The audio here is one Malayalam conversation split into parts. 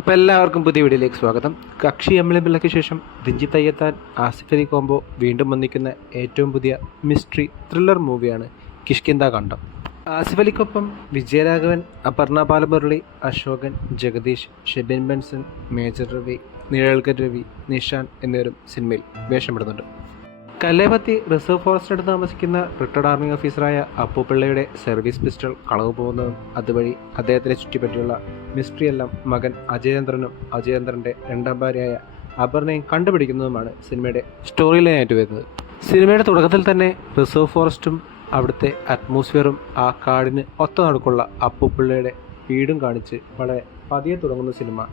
അപ്പോൾ എല്ലാവർക്കും പുതിയ വീഡിയോയിലേക്ക് സ്വാഗതം. കക്ഷി എംഎൽഎക്ക് ശേഷം രഞ്ജിത്ത് അയ്യത്താൻ ആസിഫ് അലി കോംബോ വീണ്ടും വന്നിക്കുന്ന ഏറ്റവും പുതിയ മിസ്റ്ററി ത്രില്ലർ മൂവിയാണ് കിഷ്കിന്ധാകാന്ഡം. ആസിഫ് അലിക്കൊപ്പം വിജയരാഘവൻ, അപർണ ബാലമുരളി, അശോകൻ, ജഗദീഷ്, ഷെബിൻ ബെൻസൺ, മേജർ രവി, നിഴൽക്കൻ രവി, നിഷാൻ എന്നിവരും സിനിമയിൽ വേഷമിടുന്നുണ്ട്. കല്ലേപത്തി റിസർവ് ഫോറസ്റ്റിനടുത്ത് താമസിക്കുന്ന റിട്ടയർഡ് ആർമി ഓഫീസറായ അപ്പു പിള്ളയുടെ സർവീസ് പിസ്റ്റൾ കളവ് പോകുന്നതും അതുവഴി അദ്ദേഹത്തിനെ ചുറ്റിപ്പറ്റിയുള്ള മിസ്റ്ററിയെല്ലാം മകൻ അജയേന്ദ്രനും അജയേന്ദ്രൻ്റെ രണ്ടാം ഭാര്യയായ അപർണയും കണ്ടുപിടിക്കുന്നതുമാണ് സിനിമയുടെ സ്റ്റോറി ലൈനായിട്ട് വരുന്നത്. സിനിമയുടെ തുടക്കത്തിൽ തന്നെ റിസർവ് ഫോറസ്റ്റും അവിടുത്തെ അറ്റ്മോസ്ഫിയറും ആ കാടിന് ഒത്ത നടുക്കുള്ള അപ്പു പിള്ളയുടെ വീടും കാണിച്ച് വളരെ പതിയെ തുടങ്ങുന്ന സിനിമ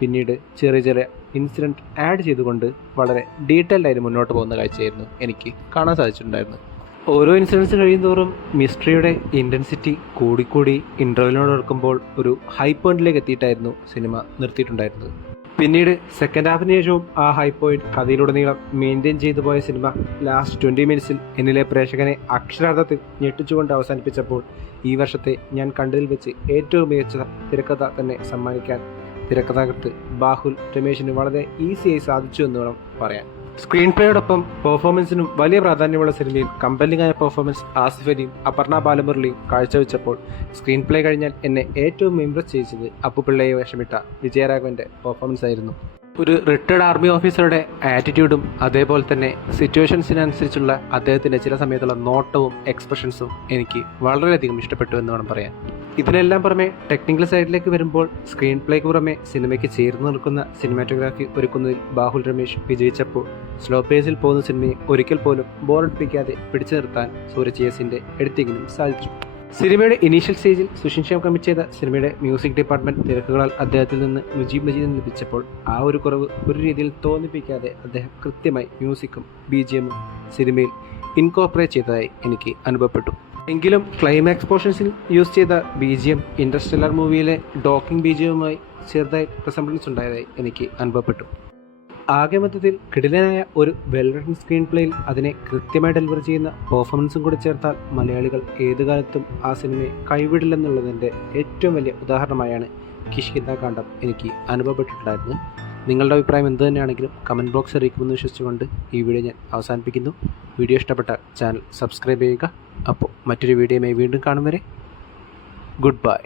പിന്നീട് ചെറിയ ചെറിയ ഇൻസിഡൻറ്റ് ആഡ് ചെയ്തുകൊണ്ട് വളരെ ഡീറ്റെയിൽഡായിട്ട് മുന്നോട്ട് പോകുന്ന കാഴ്ചയായിരുന്നു എനിക്ക് കാണാൻ സാധിച്ചിട്ടുണ്ടായിരുന്നു. ഓരോ ഇൻസിഡൻസ് കഴിയുന്തോറും മിസ്റ്ററിയുടെ ഇൻറ്റൻസിറ്റി കൂടിക്കൂടി ഇൻ്റർവെല്ലിനോട് എടുക്കുമ്പോൾ ഒരു ഹൈ പോയിന്റിലേക്ക് എത്തിയിട്ടായിരുന്നു സിനിമ നിർത്തിയിട്ടുണ്ടായിരുന്നത്. പിന്നീട് സെക്കൻഡ് ഹാഫിന് ശേഷവും ആ ഹൈ പോയിന്റ് കഥയിലുടനീളം മെയിൻറ്റെയിൻ ചെയ്തു പോയ സിനിമ ലാസ്റ്റ് 20 മിനിറ്റ്സിൽ എന്നിലെ പ്രേക്ഷകനെ അക്ഷരാർത്ഥത്തിൽ ഞെട്ടിച്ചുകൊണ്ട് അവസാനിപ്പിച്ചപ്പോൾ ഈ വർഷത്തെ ഞാൻ കണ്ടതിൽ വെച്ച് ഏറ്റവും മികച്ച തിരക്കഥ തന്നെ സമ്മാനിക്കാൻ തിരക്കഥാകൃത്ത് ബാഹുൽ രമേശിന് വളരെ ഈസിയായി സാധിച്ചു എന്ന് വേണം പറയാൻ. സ്ക്രീൻ പ്ലേയോടൊപ്പം പെർഫോമൻസിനും വലിയ പ്രാധാന്യമുള്ള സിനിമയിൽ കമ്പല്ലിംഗ് ആയ പെർഫോമൻസ് ആസിഫ് അലിയും അപർണ ബാലമുരളിയും കാഴ്ചവെച്ചപ്പോൾ സ്ക്രീൻ പ്ലേ കഴിഞ്ഞാൽ എന്നെ ഏറ്റവും ഇംപ്രസ് ചെയ്യിച്ചത് അപ്പുപിള്ളയെ വേഷമിട്ട വിജയരാഘവൻ്റെ പെർഫോമൻസ് ആയിരുന്നു. ഒരു റിട്ടയർഡ് ആർമി ഓഫീസറുടെ ആറ്റിറ്റ്യൂഡും അതേപോലെ തന്നെ സിറ്റുവേഷൻസിനനുസരിച്ചുള്ള അദ്ദേഹത്തിൻ്റെ ചില സമയത്തുള്ള നോട്ടവും എക്സ്പ്രഷൻസും എനിക്ക് വളരെയധികം ഇഷ്ടപ്പെട്ടു എന്ന് വേണം പറയാൻ. ഇതിനെല്ലാം പുറമെ ടെക്നിക്കൽ സൈഡിലേക്ക് വരുമ്പോൾ സ്ക്രീൻ പ്ലേക്ക് പുറമെ സിനിമയ്ക്ക് ചേർന്ന് നിൽക്കുന്ന സിനിമാറ്റോഗ്രാഫി ഒരുക്കുന്നതിൽ ബാഹുൽ രമേശ് വിജയിച്ചപ്പോൾ സ്ലോ പേസിൽ പോകുന്ന സിനിമയെ ഒരിക്കൽ പോലും ബോറടിപ്പിക്കാതെ പിടിച്ചു നിർത്താൻ സൂരജ് യേസിൻ്റെ എഡിറ്റിങ്ങിനും സാധിച്ചു. സിനിമയുടെ ഇനീഷ്യൽ സ്റ്റേജിൽ സുഷിൻ ശ്യാം കമ്മിറ്റ് ചെയ്ത സിനിമയുടെ മ്യൂസിക് ഡിപ്പാർട്ട്മെൻറ്റ് തിരക്കുകളാൽ അദ്ദേഹത്തിൽ നിന്ന് മുജീബ് മജീദിന് ലഭിച്ചപ്പോൾ ആ ഒരു കുറവ് ഒരു രീതിയിൽ തോന്നിപ്പിക്കാതെ അദ്ദേഹം കൃത്യമായി മ്യൂസിക്കും BGMഉം സിനിമയിൽ ഇൻകോർപ്പറേറ്റ് ചെയ്തതായി എനിക്ക് അനുഭവപ്പെട്ടു. എങ്കിലും ക്ലൈമാക്സ് പോർഷൻസിൽ യൂസ് ചെയ്ത BGM ഇൻ്റർസ്റ്റെല്ലർ മൂവിയിലെ ഡോക്കിംഗ് BGMവുമായി ചെറുതായി റിസംബ്ലൻസ് ഉണ്ടായതായി എനിക്ക് അനുഭവപ്പെട്ടു. ആകെ മൊത്തത്തിൽ കിടിലനായ ഒരു വെൽ റിട്ടൺ സ്ക്രീൻ പ്ലേയിൽ അതിനെ കൃത്യമായി ഡെലിവർ ചെയ്യുന്ന പെർഫോമൻസും കൂടി ചേർത്താൽ മലയാളികൾ ഏതുകാലത്തും ആ സിനിമയെ കൈവിടില്ലെന്നുള്ളതിൻ്റെ ഏറ്റവും വലിയ ഉദാഹരണമായാണ് കിഷ്കിന്ധാകാന്ഡം എനിക്ക് അനുഭവപ്പെട്ടിട്ടുണ്ടായിരുന്നത്. നിങ്ങളുടെ അഭിപ്രായം എന്ത് തന്നെയാണെങ്കിലും കമൻറ്റ് ബോക്സ് അറിയിക്കുമെന്ന് വിശ്വസിച്ചുകൊണ്ട് ഈ വീഡിയോ ഞാൻ അവസാനിപ്പിക്കുന്നു. വീഡിയോ ഇഷ്ടപ്പെട്ടാൽ ചാനൽ സബ്സ്ക്രൈബ് ചെയ്യുക. അപ്പോൾ മറ്റൊരു വീഡിയോയുമായി വീണ്ടും കാണും വരെ ഗുഡ് ബൈ.